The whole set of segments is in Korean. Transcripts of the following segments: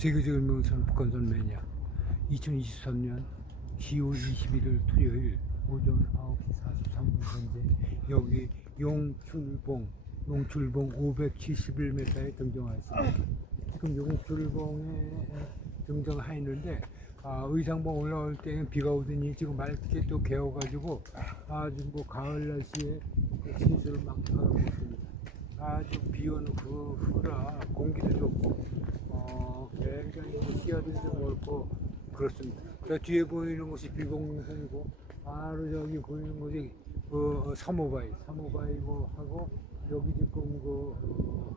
세계적인 우선 북한산 매니아 2023년 10월 21일 토요일 오전 9시 43분 현재 여기 용출봉 용출봉 571m에 등장하였습니다. 지금 용출봉에 등장하 있는데 아, 의상봉 올라올 때는 비가 오더니 지금 맑게 또 개어가지고 아주 뭐 가을 날씨에 그 시설을 만끽하고 있습니다. 아주 비 오는 그 후라 공기도 좋고 어, 굉장히 뭐좀 넓고 그렇습니다. 저 뒤에 보이는 곳이 비공산이고 바로 저기 보이는 곳이 그 사모바이 사모바이고 하고 여기 지금 그 어,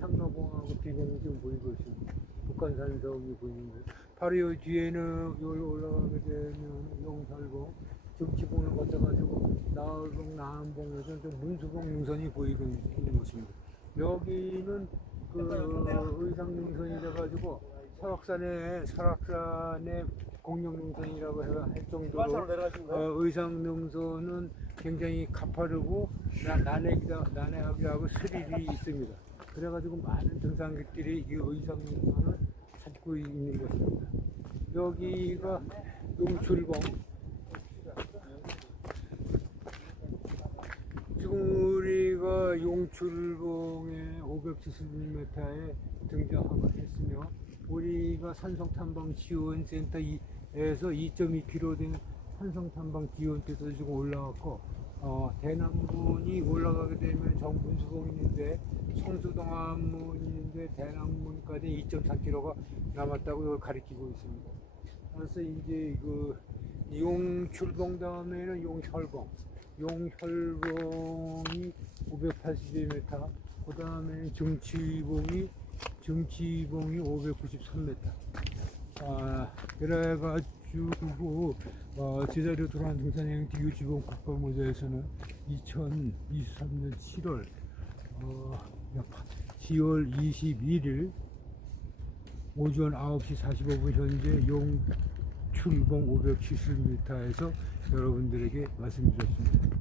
향로봉하고 비공이 지금 보이고 있습니다. 북한산 저기 보이는 곳. 바로 요 뒤에는 여기 올라가게 되면 용설봉 정치봉을 거쳐가지고 나월봉 남봉에서 좀 문수봉 능선이 보이고 있는 곳입니다. 여기는 그 의상 능선이 돼가지고 설악산에 설악산의 공룡 능선이라고 해가 할 정도로 어, 의상 능선은 굉장히 가파르고 나- 난해기다 난해하기도 하고 스릴이 있습니다. 그래가지고 많은 등산객들이 이 의상 능선을 찾고 있는 것입니다. 여기가 용출봉 지금 우리가 용출봉에 571m에 등장하고 했으며 우리가 산성탐방 지원센터에서 2.2km 되는 산성탐방 지원대에서 지금 올라왔고 어, 대남문이 올라가게 되면 정분수봉 있는데 성수동암문 있는데 대남문까지 2.4km가 남았다고 이걸 가리키고 있습니다. 그래서 이제 그 용출봉 다음에는 용혈봉 용혈봉이 581m, 그 다음에 정치봉이 정치봉이 593m. 아, 그래가지고 어, 제자리로 돌아온 등산행 유지봉 국가모자에서는 2023년 7월 어, 10월 21일 오전 9시 45분 현재 용 출봉 570m에서 여러분들에게 말씀드렸습니다.